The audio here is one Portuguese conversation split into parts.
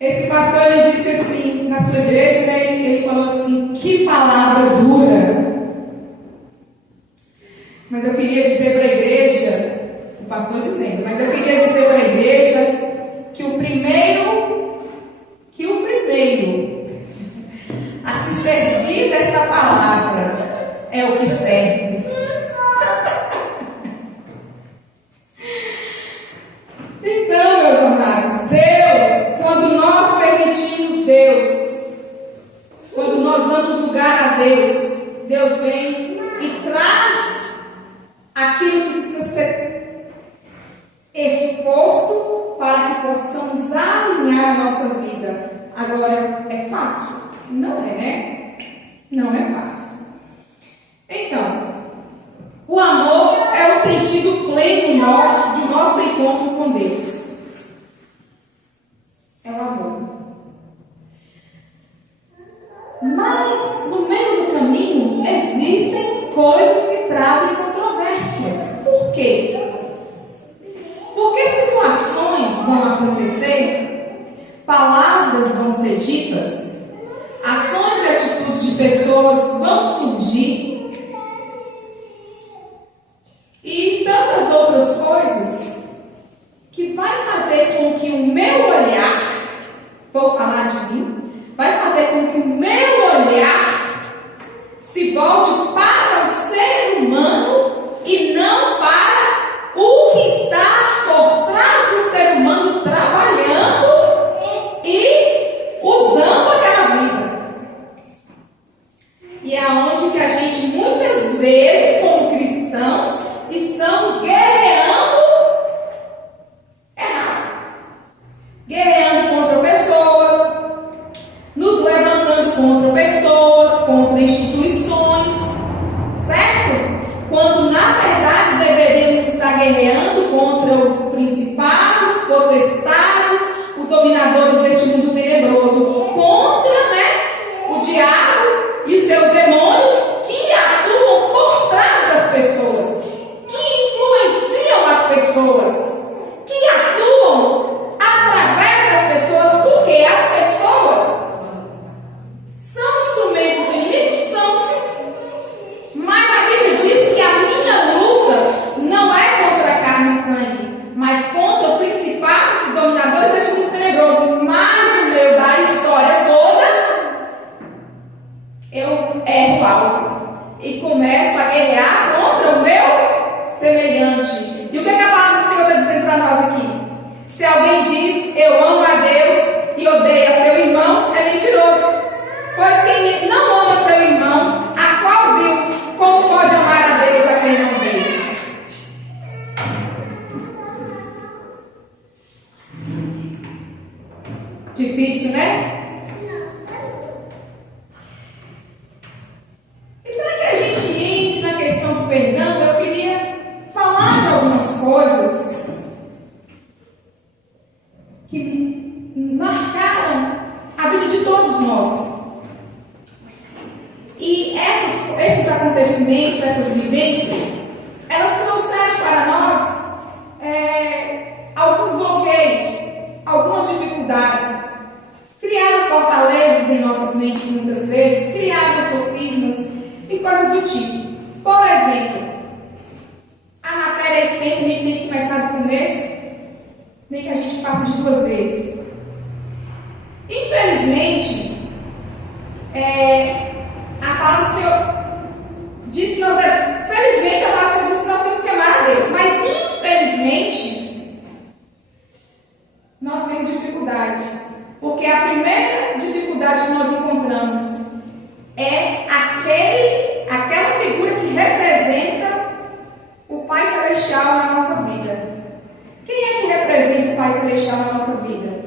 Esse pastor, ele disse assim, na sua igreja, né, ele falou assim, que palavra dura. Mas eu queria dizer para a igreja, o pastor dizendo, mas eu queria dizer para a igreja que o primeiro a se servir dessa palavra é o que serve. Então, meus amados, Deus, quando nós permitimos Deus, quando nós damos lugar a Deus, Deus vem e traz aquilo que precisa ser exposto para que possamos alinhar a nossa vida. Agora, é fácil? Não é, né? Não é fácil. Então, o amor é o sentido pleno do nosso encontro com Deus. É o amor. Mas, no meio do caminho, existem coisas que trazem controvérsias. Por quê? Porque situações vão acontecer, palavras vão ser ditas, ações e atitudes de pessoas vão surgir, e tantas outras coisas que vai fazer com que o meu olhar, vou falar de mim, vai fazer com que o meu olhar se volte para o ser humano e não para o que está por trás do ser humano trabalhando e usando aquela vida. E é onde que a gente muitas vezes, como cristãos, estamos guerreando errado. Guerreando contra pessoas, nos levantando contra pessoas, contra instituições, certo? Quando na verdade deveríamos estar guerreando contra os principados, potestades, os dominadores deste mundo tenebroso, contra, o diabo e os seus demônios que atuam por trás das pessoas, que influenciam as pessoas, que atuam através das pessoas, porque as pessoas são instrumentos do inimigo? São. Mas a Bíblia diz que a minha luta não é contra carne e sangue, mas contra principados e dominadores deste mundo tenebroso. Mas no meio da história toda, eu erro algo e começo a guerrear contra o meu semelhante. E o que a palavra do Senhor está dizendo para nós aqui? Se alguém diz, eu amo a Deus e odeia seu irmão, é mentiroso. Pois quem não ama seu irmão, a qual viu, como pode amar a Deus a quem não vê? Difícil, né? E para que a gente entre na questão do perdão, eu queria falar de algumas coisas que marcaram a vida de todos nós. E esses acontecimentos, essas vivências, elas trouxeram para nós alguns bloqueios, algumas dificuldades, criaram fortalezas em nossas mentes muitas vezes, criaram sofismas e coisas do tipo. Por exemplo, a matéria é extensa, a gente tem que começar do começo, nem que a gente faça de 2 vezes. Infelizmente, a palavra do Senhor diz que nós felizmente a palavra do Senhor diz que nós temos que amar a Deus, mas infelizmente nós temos dificuldade, porque a primeira dificuldade que nós encontramos é aquela figura que representa o Pai Celestial na nossa vida. Quem é que representa o Pai Celestial na nossa vida?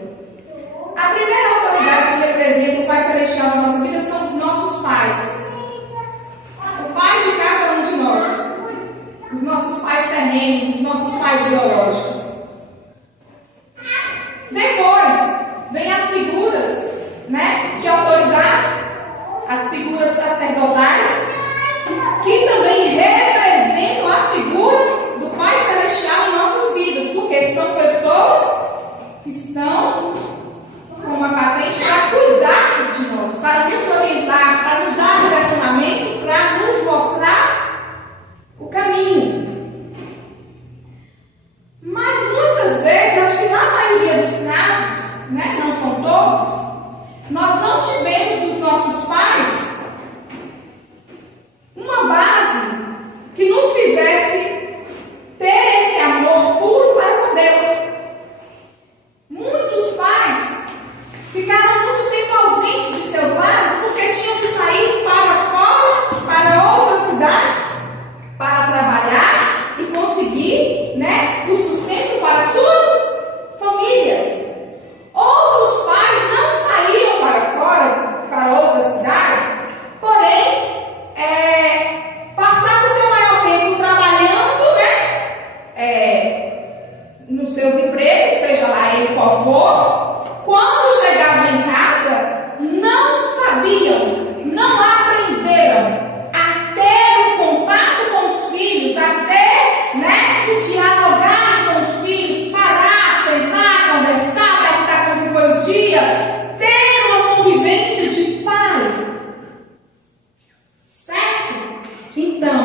A primeira autoridade que representa o Pai Celestial na nossa vida são os nossos pais. O Pai de cada um de nós. Os nossos pais terrenos, os nossos pais biológicos. Depois, vem as figuras, de autoridades, as figuras sacerdotais, que também representam a figura do Pai Celestial em nossas vidas, porque são pessoas que estão com uma patente para cuidar de nós, para nos orientar, para nos dar direcionamento, para nos mostrar o caminho. Mas muitas vezes, acho que na maioria dos casos, né, não são todos, nós não tivemos dos nossos pais uma base que nos fizesse ter esse amor puro para com Deus. Muitos pais ficaram muito tempo ausentes de seus lares porque tinham que sair para fora, para outras cidades, para trabalhar e conseguir, né, o sustento para suas famílias. Outros pais não saíam para fora, para outras cidades, porém, passavam seu maior tempo trabalhando, né, nos seus empregos, seja lá ele qual for. Quando chegavam em casa, não sabiam, não aprenderam a ter um contato com os filhos, até, né, dialogar com os filhos, parar, sentar, conversar, perguntar como foi o dia, ter uma convivência de pai. Certo? Então,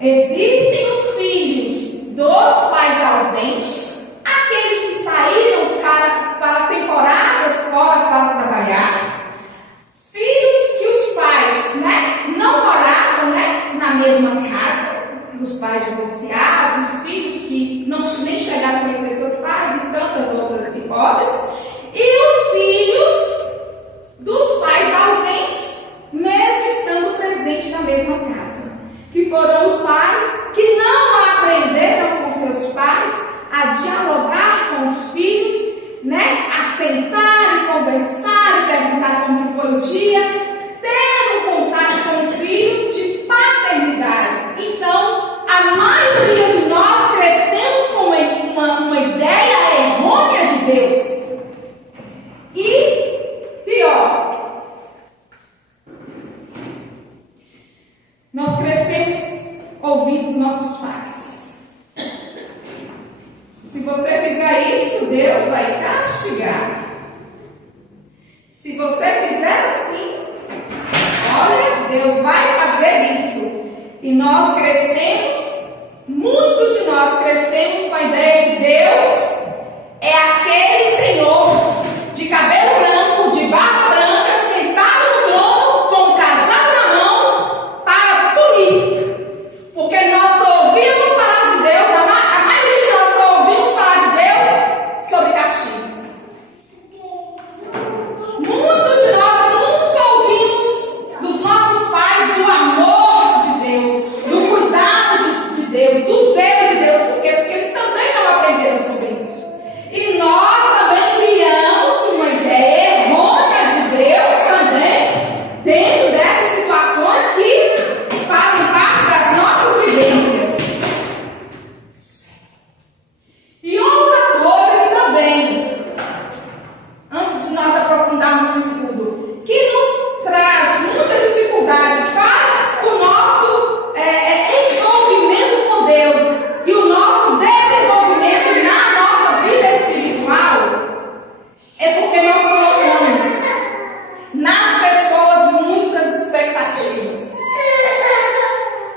existem os filhos dos pais ausentes, aqueles que saíram para temporadas fora para trabalhar, filhos que os pais, né, não moravam, né, na mesma casa, os pais divorciados, os filhos que não nem chegaram a conhecer seus pais e tantas outras hipóteses, e os filhos dos pais ausentes, mesmo estando presentes na mesma casa, que foram os pais que não aprenderam com seus pais a dialogar com os filhos, né, a sentar e conversar e perguntar como foi o dia, ter um contato com o filho de paternidade. Então, a maioria de nós crescemos com uma ideia errônea de Deus. E, pior, nós crescemos ouvindo os nossos pais. Se você fizer isso, Deus vai castigar. Se você fizer assim, olha, Deus vai fazer isso. E nós crescemos, muitos de nós crescemos com a ideia que Deus é aquele Senhor de cabelo branco, de barba branca, sentado no trono, com um cajado na mão, para punir. Porque nós só ouvimos falar de Deus, a maioria de nós só ouvimos falar de Deus sobre castigo. Muitos de nós nunca ouvimos dos nossos pais do amor de Deus, do cuidado de Deus, do zelo de Deus. Por quê? Porque eles também não aprenderam sobre isso. E nós também criamos uma ideia errônea de Deus também, dentro dessas situações que fazem parte das nossas vivências. E outra coisa que também, antes de nós aprofundarmos no estudo, que nos traz muita dificuldade para o nosso envolvimento com Deus e o nosso desenvolvimento na nossa vida espiritual, é porque nós colocamos nas pessoas muitas expectativas.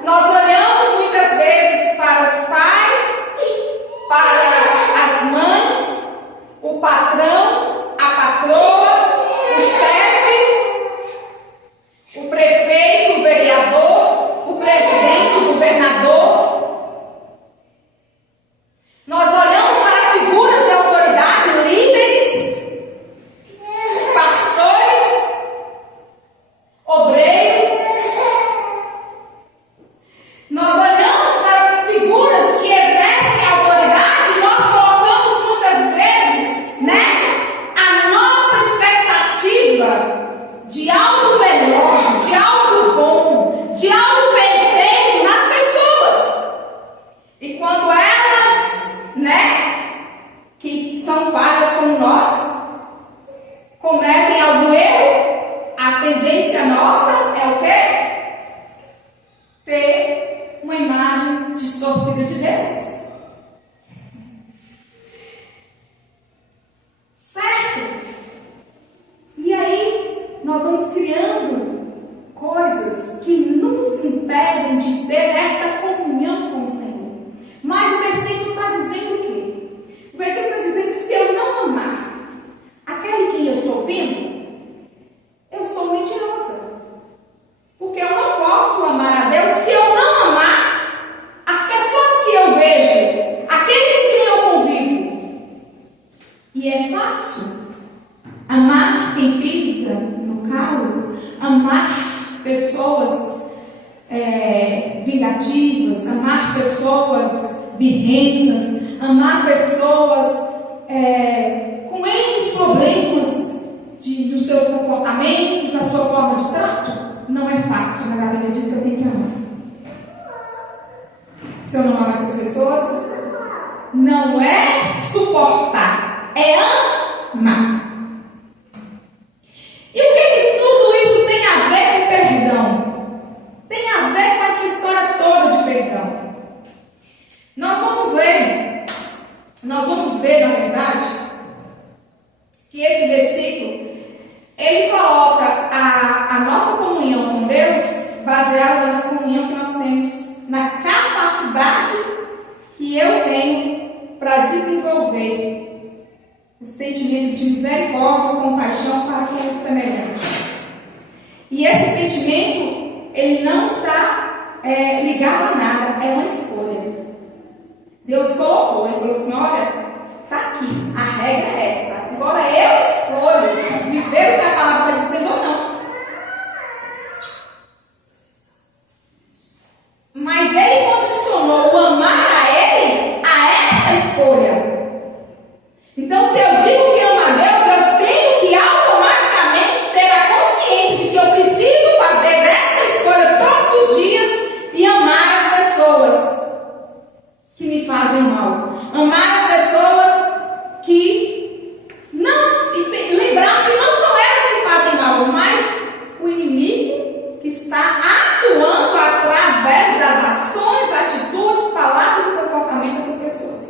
Nós olhamos muitas vezes para os pais, para as mães, o patrão, a patroa, o chefe, o prefeito, o vereador, o presidente, o governador. Nós olhamos para figuras de autoridade, líderes, pastores, obreiros. Nós olhamos para figuras que exercem autoridade e nós colocamos muitas vezes, né, a nossa expectativa de algo melhor, de algo bom, de algo perfeito nas pessoas. E quando elas, né, que são falhas como nós, cometem algum erro, a tendência nossa é o quê? Ter uma imagem distorcida de Deus. Certo? nós vamos criando coisas que nos impedem de ter essa comunhão com o Senhor. Mas o versículo está dizendo o quê? O versículo está dizendo que se eu não amar aquele que eu estou ouvindo, eu sou mentirosa. Porque eu não posso amar a Deus se eu não amar as pessoas que eu vejo, aquele com quem eu convivo. E é fácil amar quem pisa no calo, amar pessoas vingativas, amar pessoas birrentas, amar pessoas com N problemas dos seus comportamentos, da sua forma de trato. Não é fácil, mas a Bíblia diz que eu tenho que amar. Se eu não amar essas pessoas, não é suportar, é amar. E o que tudo isso tem a ver com perdão? Tem a ver com essa história toda de perdão. Nós vamos ver, na verdade, que esse versículo, ele coloca a nossa comunhão com Deus baseada na comunhão que nós temos, na capacidade que eu tenho para desenvolver o sentimento de misericórdia ou compaixão para com o semelhante. E esse sentimento, ele não está ligado a nada, é uma escolha. Deus colocou, ele falou assim, olha, está aqui, a regra é essa. Agora eu escolho viver o que a palavra está dizendo ou não. Mas ele condicionou o amar a ele a essa escolha. Então, se eu digo que amo a Deus, eu tenho que automaticamente ter a consciência de que eu preciso fazer essa escolha todos os dias e amar as pessoas que me fazem mal. Amar as pessoas que lembrar que não são elas que fazem mal, mas o inimigo que está atuando através das ações, atitudes, palavras e comportamentos das pessoas.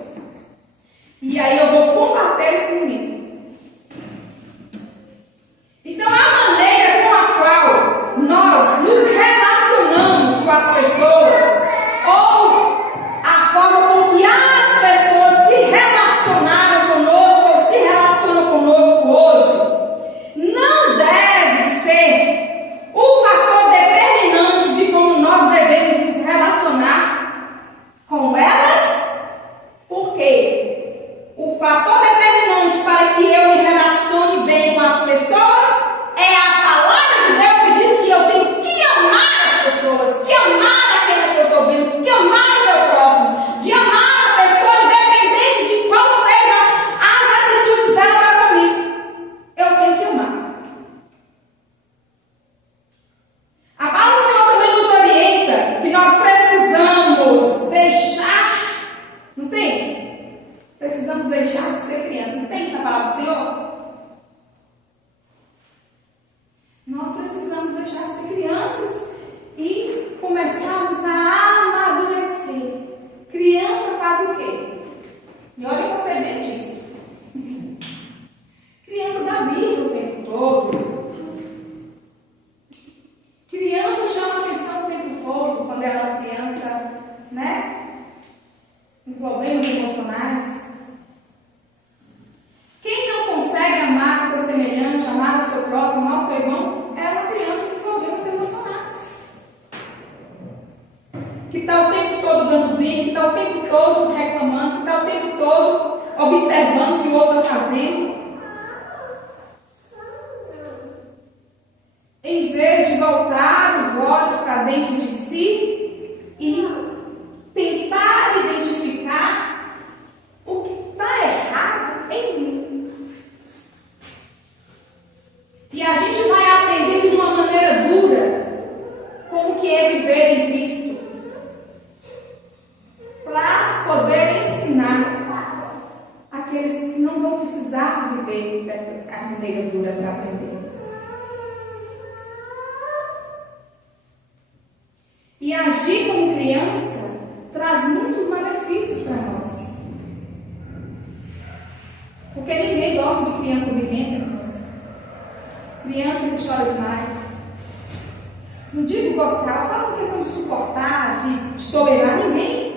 E aí eu vou combater esse inimigo. Então a maneira com a qual nós nos relacionamos com as pessoas, ou a forma com que as pessoas se relacionaram conosco ou se relacionam conosco hoje, não deve ser o fator determinante de como nós devemos nos relacionar com elas. Por quê? O fator determinante para que eu me relacione bem com as pessoas é a palavra de Deus que diz que eu tenho que amar as pessoas, que amar aquele que eu estou vendo, que amar o meu próximo, de amar a pessoa independente de qual seja as atitudes dela para comigo. Eu tenho que amar. A palavra do Senhor também nos orienta que nós precisamos deixar, não tem? Precisamos deixar de ser crianças. Tem isso na palavra do Senhor? Nós precisamos deixar de ser crianças e começarmos a amadurecer. Criança faz o quê? E olha para ser bem disso. Criança dá birra o tempo todo. Criança chama atenção o tempo todo quando ela é uma criança, com problemas emocionais. Quem não consegue amar o seu semelhante, amar o seu próximo, amar o seu irmão, é essa criança com problemas emocionais. Que está o tempo todo dando briga, que está o tempo todo reclamando, que está o tempo todo observando o que o outro está fazendo. Em vez de voltar os olhos para dentro de si e tentar identificar o que está errado em mim. E a gente vai aprendendo de uma maneira dura como que é viver em Cristo, para poder ensinar aqueles que não vão precisar viver dessa maneira dura para aprender. E agir como criança traz muitos malefícios para nós. Porque ninguém gosta de criança birrenta, irmãos. Criança que chora demais. Não digo gostar, fala uma questão de suportar, de tolerar ninguém.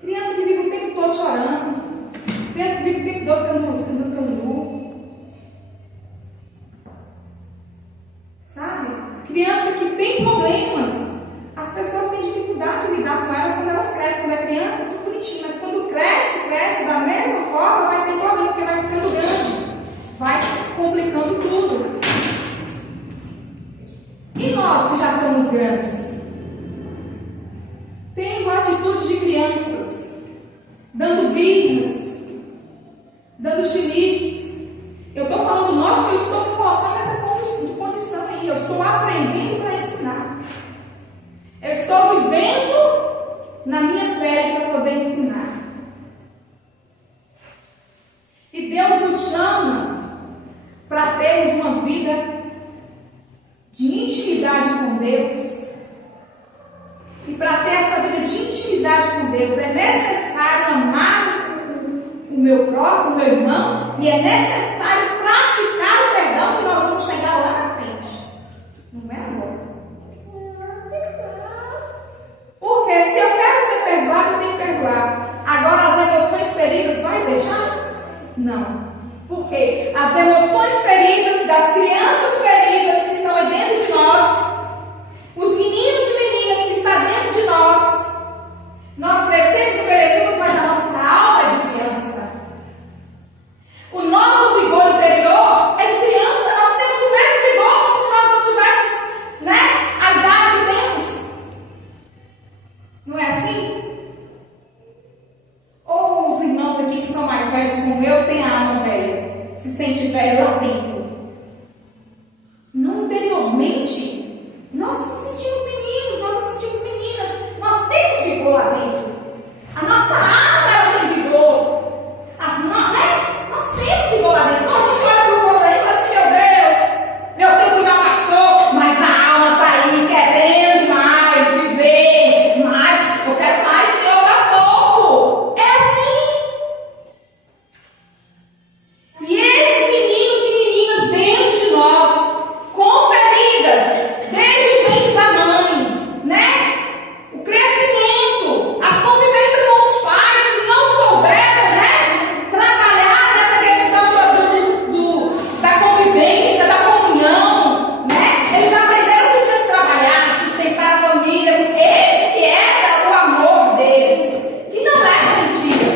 Criança que vive o tempo todo chorando. Criança que vive o tempo todo cantando cangu. Sabe? Criança que tem problemas. As pessoas têm dificuldade de lidar com elas quando elas crescem. Quando é criança, tudo bonitinho. Mas quando cresce da mesma forma, vai ter problema, porque vai ficando grande. Vai complicando tudo. E nós que já somos grandes? Tendo atitude de crianças, dando birras, dando chiliques. Eu estou falando nós que eu estou me colocando nessa condição aí. Eu estou aprendendo para ensinar. Eu estou vivendo na minha pele para poder ensinar. E Deus nos chama para termos uma vida de intimidade com Deus. E para ter essa vida de intimidade com Deus é necessário amar o meu próximo, o meu irmão, e é necessário praticar o perdão, que nós vamos chegar lá na frente. Não é agora. Porque se eu quero ser perdoado, eu tenho que perdoar. Agora as emoções feridas vai deixar? Não. Porque as emoções feridas das crianças feridas que estão aí dentro de nós, os meninos e meninas que estão dentro de nós crescemos e envelhecemos, mas a nossa alma é de criança. O nosso vigor interior é de criança. Nós temos o mesmo vigor como se nós não tivéssemos, a idade que temos. Não é assim? Ou os irmãos aqui que são mais velhos como eu, têm a alma velha, se sente velho lá dentro. Não, interiormente, nós nos sentimos meninos, nós nos sentimos meninas, nós temos vigor lá dentro. A nossa alma, ela tem vigor. Nós temos vigor lá dentro. Então a gente olha para o corpo aí e fala assim: meu Deus, meu tempo já passou, mas a alma está aí querendo mais, viver mais. Eu quero mais, Senhor, dá pouco. É assim. E esses meninos e meninas dentro de nós, com feridas, desde o ventre da mãe, o crescimento, a convivência com os pais que não souberam, trabalhar nessa questão da convivência, da comunhão, eles aprenderam que tinha que trabalhar, sustentar a família. Esse era o amor deles, que não era mentira,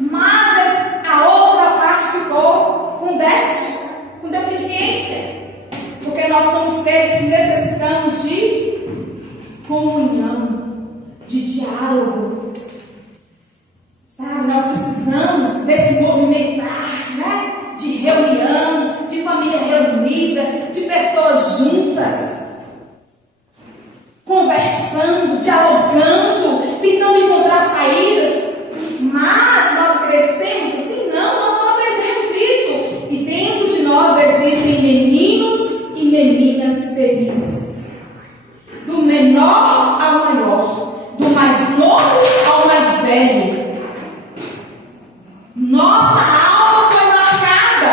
mas a outra parte ficou com déficit, com deficiência. Porque nós somos seres que necessitamos de comunhão, de diálogo. Sabe, nós precisamos desse movimentar, de reunião, de família reunida, de pessoas juntas, conversando, dialogando, tentando encontrar saídas. Mas nós crescemos assim? Não, nós não aprendemos isso. E dentro de nós existem meninos e meninas feridas, do menor ao maior, do mais novo ao mais velho. Nossa alma foi marcada.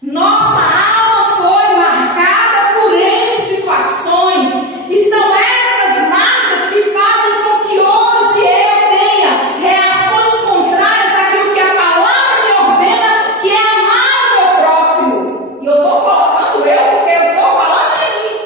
Nossa alma foi marcada por N situações. E são essas marcas que fazem com que hoje eu tenha reações contrárias àquilo que a palavra me ordena, que é amar o meu próximo. E eu estou colocando eu porque eu estou falando de mim.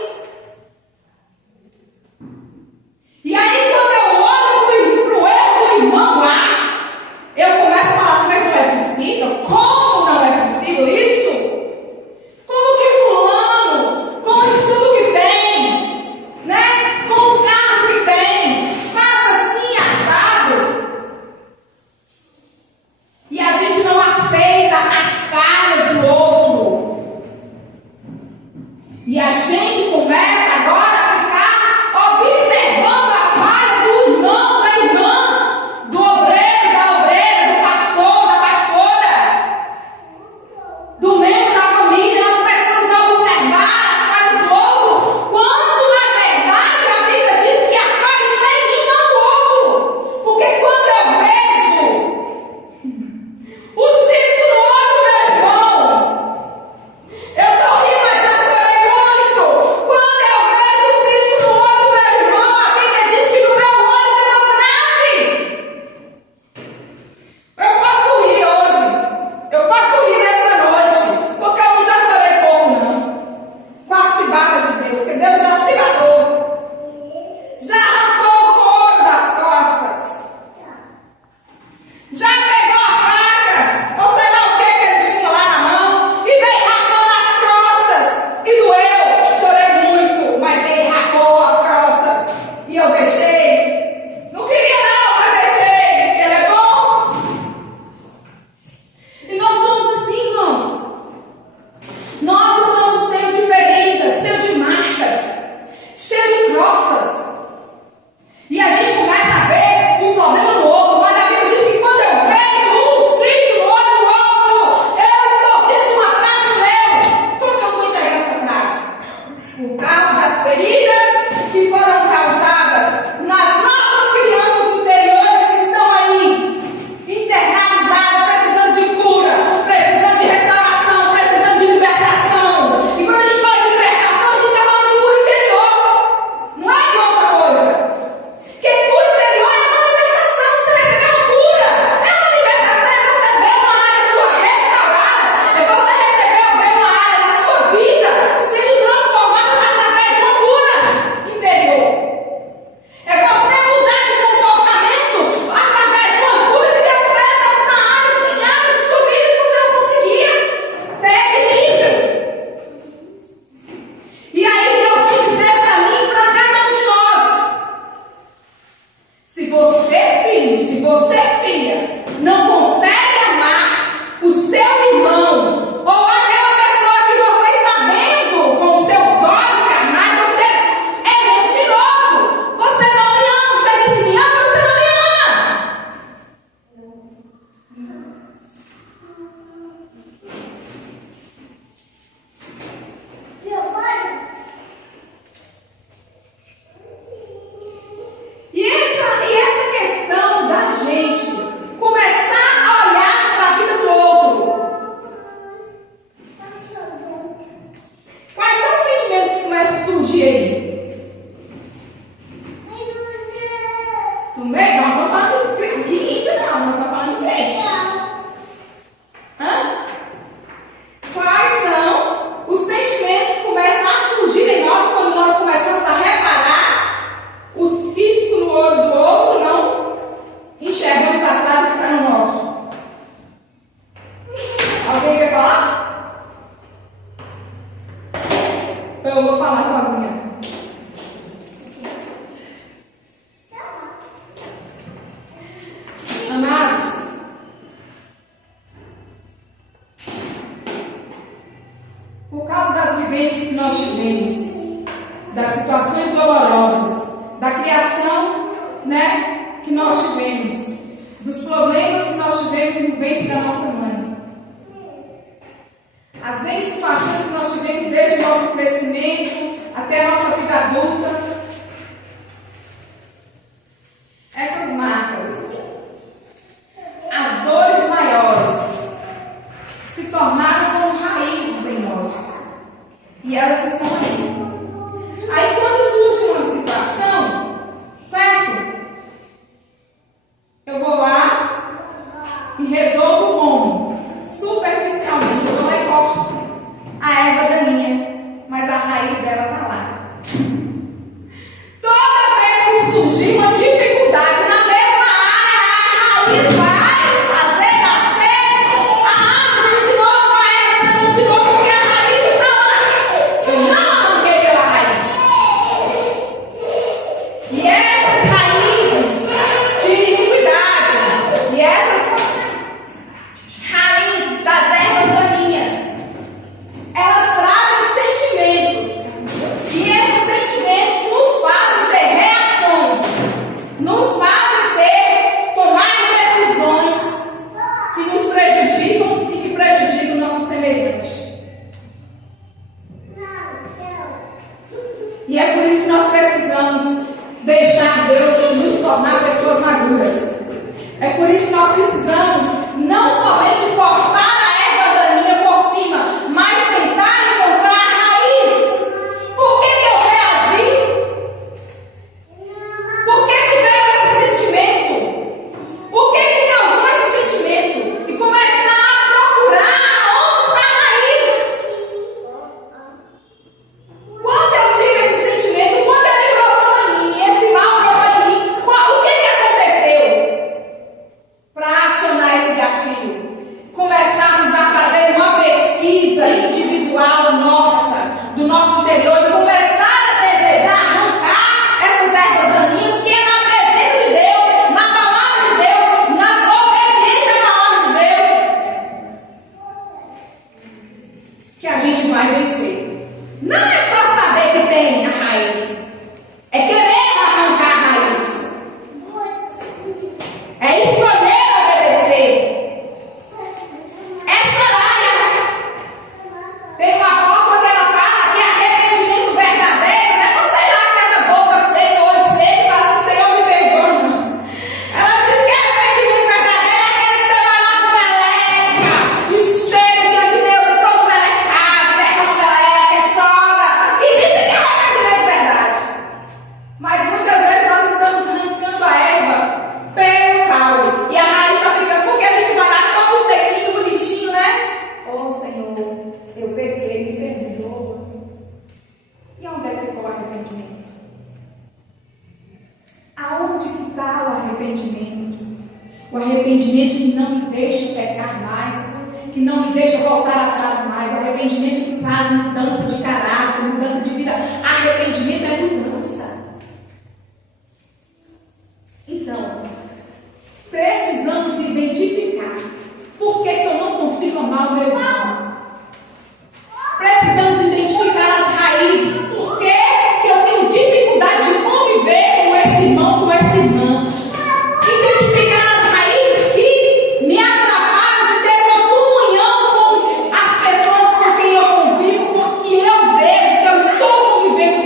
surgir aí? No meio? Não, não estamos falando de clínica, não. Nós estamos falando de creche. Hã? Quais são os sentimentos que começam a surgir em nós quando nós começamos a reparar os riscos no olho do outro, não enxergamos atrás do que está no nosso? Alguém quer falar? Então eu vou falar sozinha. Amados, por causa das vivências que nós tivemos, das situações dolorosas, da criação, que nós tivemos, dos problemas que nós tivemos no ventre da nossa mãe, as N situações que nós tivemos desde o nosso crescimento até a nossa vida adulta, essas marcas, as dores maiores, se tornaram como raízes em nós. E elas estão aí. Aí quando surge uma situação, certo? Eu vou lá e resolvo como? Superficialmente. Eu vou lá e corto a erva daninha, mas a raiz dela está lá. Toda vez que surgir uma dificuldade na mesma área, a raiz vai fazer nascer a árvore de novo, a erva daninha de novo, porque a raiz está lá. Eu não arranquei pela raiz. E essas raízes de iniquidade, e essas raízes das ervas daninhas, elas trazem sentimentos. E esses sentimentos nos fazem ter reações, nos fazem tomar decisões que nos prejudicam e que prejudicam o nosso semelhante. E é por isso que nós precisamos deixar Deus nos tornar pessoas maduras. É por isso que nós precisamos não somente cortar a erva daninha por cima, mas tentar encontrar a raiz. Por que eu reagi? Por que veio esse sentimento? O que causou esse sentimento? E começar a procurar onde está a raiz. Quando eu tive esse sentimento, quando ele brotou em mim, esse mal brotou em mim, o que aconteceu? Para acionar esse gatilho, começarmos a fazer uma pesquisa individual nossa, do nosso interior, e começar a desejar arrancar essas ervas daninhas, que é na presença de Deus, na palavra de Deus, na obediência à palavra de Deus, que a gente vai vencer. Não é só saber que tem a raiz, é querer arrancar a raiz, é escolher obedecer, é chorar. Tem uma apóstola que ela fala que arrependimento verdadeiro não é você ir lá com essa boca seca ou seca e falar assim: Senhor, me perdoa. Ela diz que arrependimento verdadeiro é aquele que você vai lá com meleca e chega diante de Deus todo melecado, pega uma meleca, chora, e diz que é arrependimento verdade. Mas muitas vezes nós estamos arrancando a erva pelo caule, e a raiz está ficando, porque a gente vai lá todo sequinho, bonitinho, né? Oh Senhor, eu pequei, me perdoa. E onde é que ficou o arrependimento? Aonde que está o arrependimento? O arrependimento que não me deixa pecar mais, que não me deixa voltar atrás mais, o arrependimento que faz mudança de caráter, mudança de vida. Arrependimento é mudança. Então, precisamos identificar por que eu não consigo amar o meu irmão. Precisamos identificar as raízes. Por que eu tenho dificuldade de conviver com esse irmão, com essa irmã? Identificar as raízes que me atrapalham de ter uma comunhão com as pessoas com quem eu convivo, porque eu vejo que eu estou convivendo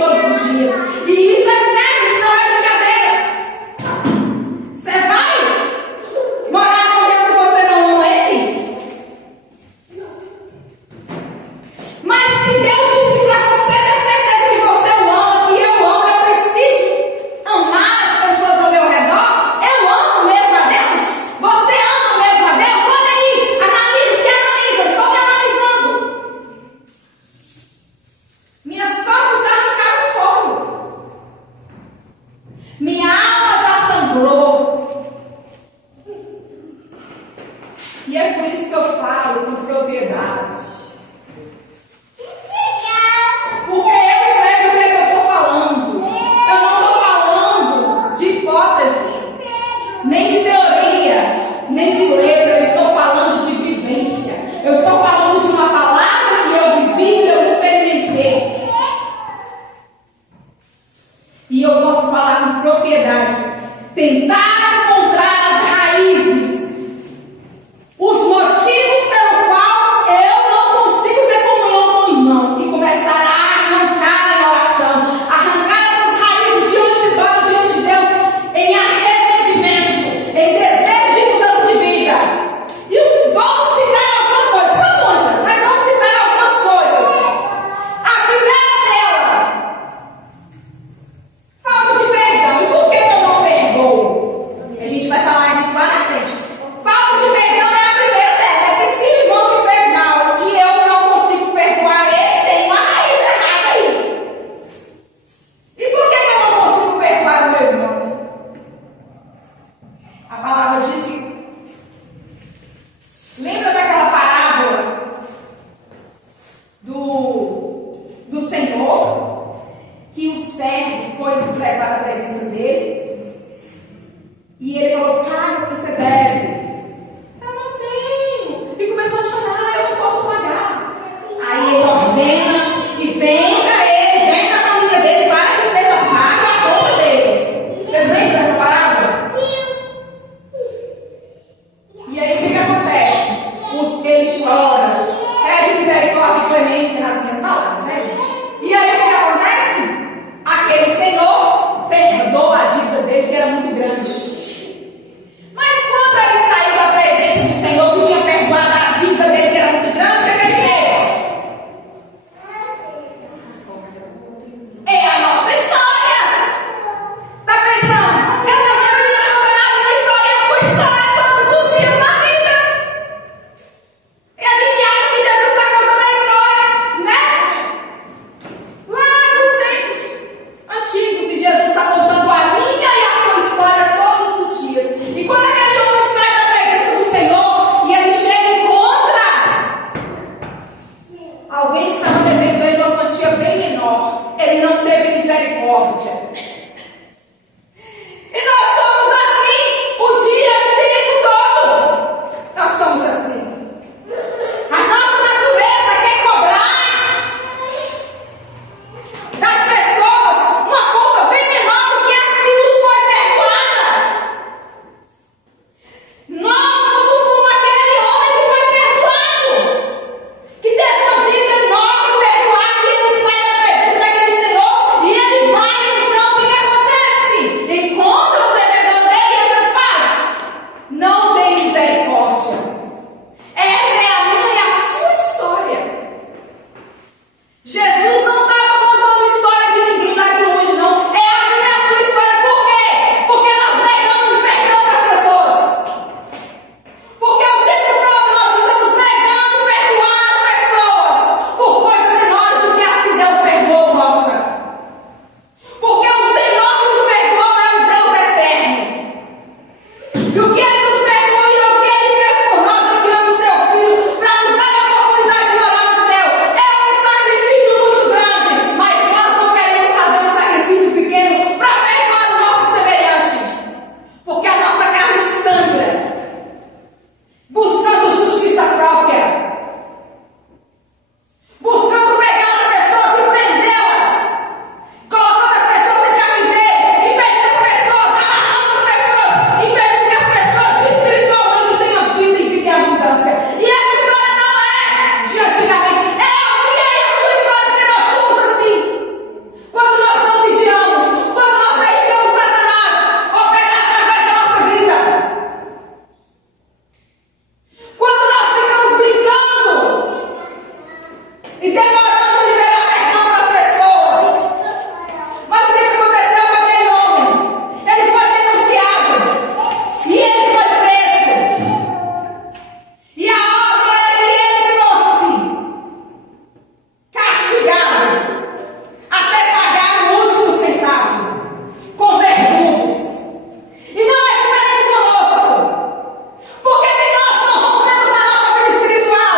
dele. E ele falou: paga o que você deve. Eu não tenho. E começou a chorar: eu não posso pagar. Aí ele ordena que venda ele, venda a família dele para que seja paga a conta dele. Você lembra dessa parábola? E aí o que acontece? Ele chora, pede misericórdia e clemência nas minhas palavras, né, gente? E aí o que acontece? Aquele senhor perdoa a dívida dele, que era muito grande. Mas quando ele saiu da presença do Senhor, que tinha perdoado a dívida dele, que era muito grande, o que ele fez? É a nossa história. Tá pensando? Essa gente está contando a minha história, a sua história, todos os dias na vida. E a gente acha que Jesus está contando a história, né? Lá dos tempos antigos, e Jesus está contando a minha e a sua história todos os dias. E quando aquele homem sai da presença do Senhor e ele chega e encontra alguém que estava devendo ele uma quantia bem menor, ele não teve misericórdia. E nós somos assim o dia, o tempo todo. Nós somos assim. A nossa natureza quer cobrar das pessoas uma conta bem menor do que a que nos foi perdoada. Nós somos como aquele homem que foi perdoado, que teve uma dívida enorme perdoada, e ele sai da presença daquele Senhor e ele vai. Então o que acontece? Encontra o devedor dele e ele faz: não tem misericórdia. Essa é a minha e a sua história. Jesus não estava contando a história de ninguém lá de longe, não. É a minha e a sua história. Por quê? Porque nós negamos perdão para as pessoas. Porque o tempo todo nós estamos negando perdoar as pessoas por coisas menores do que as que Deus perdoou, nossa. Porque o Senhor que nos perdoou é um Deus eterno. E o que Ele nos perdoou e o que Ele fez por nós, enviando o seu Filho para nos dar a oportunidade de morar no céu, é um sacrifício muito grande. Mas nós não queremos fazer um sacrifício pequeno para perdoar o nosso semelhante. Porque a nossa carne sangra, buscando justiça própria, buscando pegar as pessoas e prendê-las, colocando as pessoas em cativeiro, e pegando as pessoas, amarrando as pessoas, e pedindo que as pessoas espiritualmente tenham vida e vida em abundância. E essa história não é de antigamente, é a minha e a sua história, porque nós somos assim. Quando nós não vigiamos, quando nós deixamos Satanás operar através da nossa vida, quando nós ficamos brincando e demorando a liberar perdão para as pessoas. Mas o que aconteceu com aquele homem? Ele foi denunciado e ele foi preso. E a ordem era que ele fosse castigado até pagar o último centavo com verdugos. E não é diferente conosco. Por que nós não rompemos a nossa vida espiritual?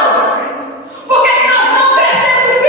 Por que nós não crescemos espiritualmente?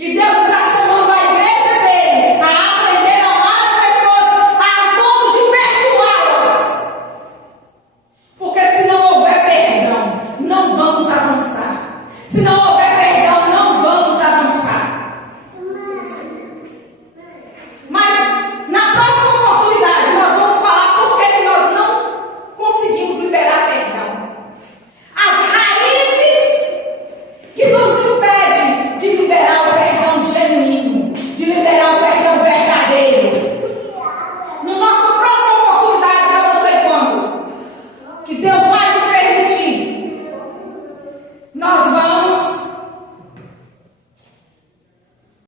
E Deus